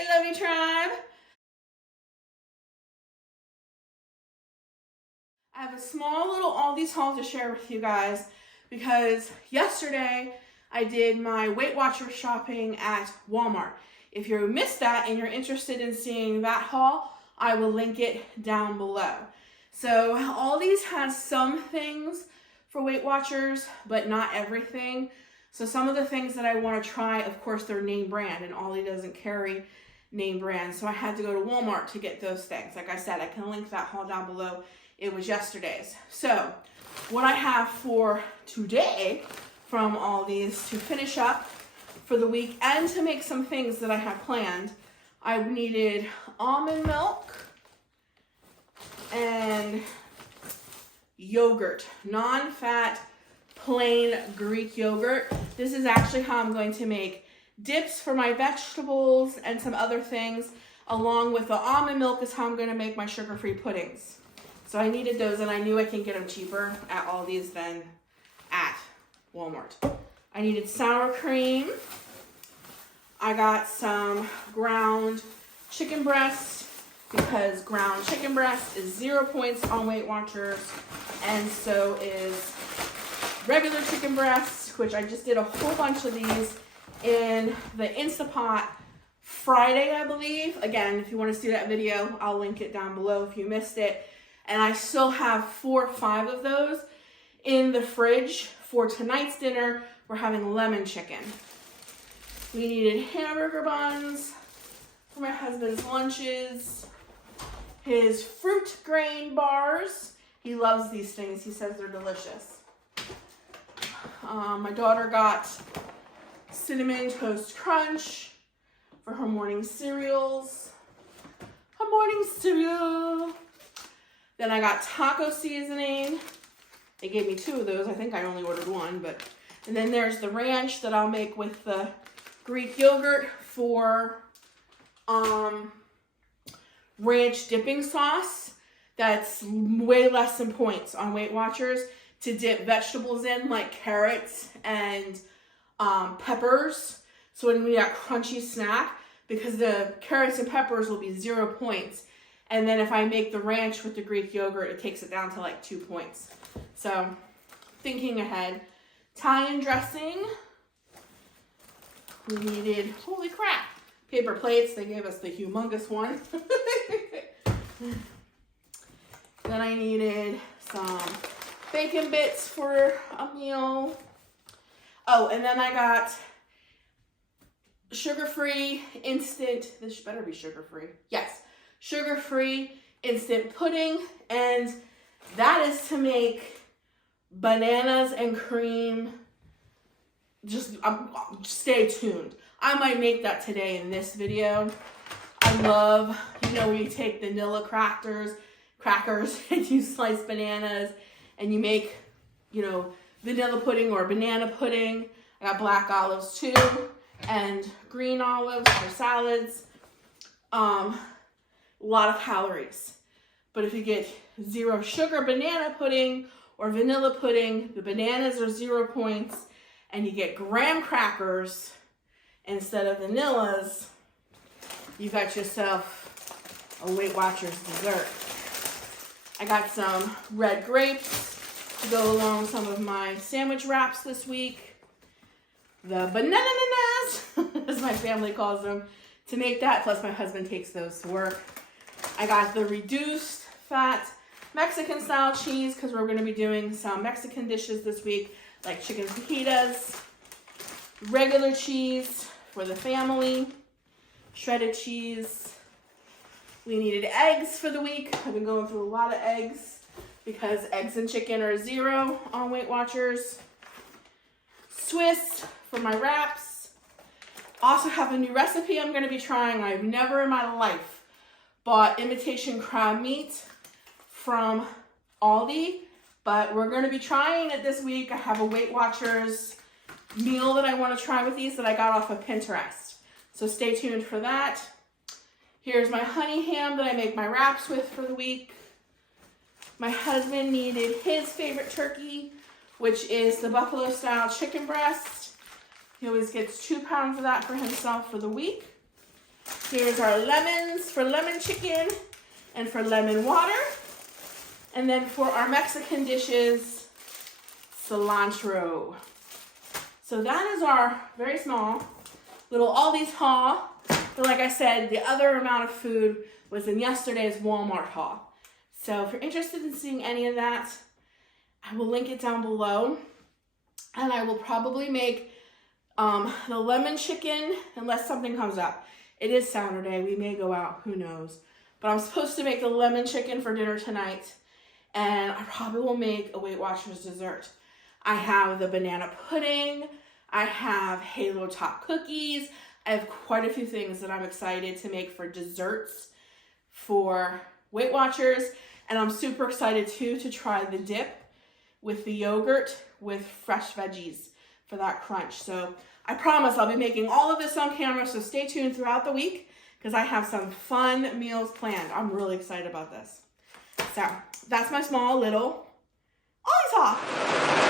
Saturday Lovie Tribe. I have a small little ALDI haul to share with you guys because yesterday I did my Weight Watchers shopping at Walmart. If you missed that and you're interested in seeing that haul, I will link it down below. So ALDI's has some things for Weight Watchers, but not everything. So some of the things that I want to try, of course, they're name brand, and ALDI doesn't carry name brand. So I had to go to Walmart to get those things. Like I said, I can link that haul down below. It was yesterday's. So what I have for today from ALDI's to finish up for the week and to make some things that I have planned, I needed almond milk and yogurt, non-fat, plain Greek yogurt. This is actually how I'm going to make dips for my vegetables and some other things. Along with the almond milk is how I'm going to make my sugar-free puddings. So I needed those, and I knew I can get them cheaper at ALDI's than at Walmart. I needed sour cream. I got some ground chicken breast because ground chicken breast is 0 points on Weight Watchers, and so is regular chicken breast, which I just did a whole bunch of these in the Instapot Friday, I believe. Again, if you want to see that video, I'll link it down below if you missed it. And I still have 4 or 5 of those in the fridge for tonight's dinner. We're having lemon chicken. We needed hamburger buns for my husband's lunches. His fruit grain bars. He loves these things. He says they're delicious. My daughter got Cinnamon Toast Crunch for her morning cereals. Her morning cereal. Then I got taco seasoning. They gave me 2 of those. I think I only ordered 1, but. And then there's the ranch that I'll make with the Greek yogurt for ranch dipping sauce. That's way less than points on Weight Watchers to dip vegetables in, like carrots and peppers. So when we got crunchy snack, because the carrots and peppers will be 0 points. And then if I make the ranch with the Greek yogurt, it takes it down to like 2 points. So thinking ahead. Italian dressing. We needed, holy crap, paper plates. They gave us the humongous one. Then I needed some bacon bits for a meal. Oh, and then I got sugar-free instant, this better be sugar-free. Yes, sugar-free instant pudding. And that is to make bananas and cream. Just stay tuned. I might make that today in this video. I love, when you take vanilla crackers and you slice bananas and you make, vanilla pudding or banana pudding. I got black olives too and green olives for salads. A lot of calories. But if you get 0 sugar banana pudding or vanilla pudding, the bananas are 0 points, and you get graham crackers instead of vanillas, you got yourself a Weight Watchers dessert. I got some red grapes to go along with some of my sandwich wraps this week. The bananas, as my family calls them, to make that, plus my husband takes those to work. I got the reduced fat Mexican style cheese because we're going to be doing some Mexican dishes this week, like chicken fajitas, regular cheese for the family, shredded cheese. We needed eggs for the week. I've been going through a lot of eggs because eggs and chicken are 0 on Weight Watchers. Swiss for my wraps. Also have a new recipe I'm going to be trying. I've never in my life bought imitation crab meat from ALDI, but we're going to be trying it this week. I have a Weight Watchers meal that I want to try with these that I got off of Pinterest. So stay tuned for that. Here's my honey ham that I make my wraps with for the week. My husband needed his favorite turkey, which is the buffalo style chicken breast. He always gets 2 pounds of that for himself for the week. Here's our lemons for lemon chicken and for lemon water. And then for our Mexican dishes, cilantro. So that is our very small little Aldi's haul. But like I said, the other amount of food was in yesterday's Walmart haul. So if you're interested in seeing any of that, I will link it down below. And I will probably make the lemon chicken unless something comes up. It is Saturday. We may go out. Who knows? But I'm supposed to make the lemon chicken for dinner tonight. And I probably will make a Weight Watchers dessert. I have the banana pudding. I have Halo Top cookies. I have quite a few things that I'm excited to make for desserts for Weight Watchers. And I'm super excited too to try the dip with the yogurt with fresh veggies for that crunch. So I promise I'll be making all of this on camera, so stay tuned throughout the week because I have some fun meals planned. I'm really excited about this. So that's my small little Aldi's haul.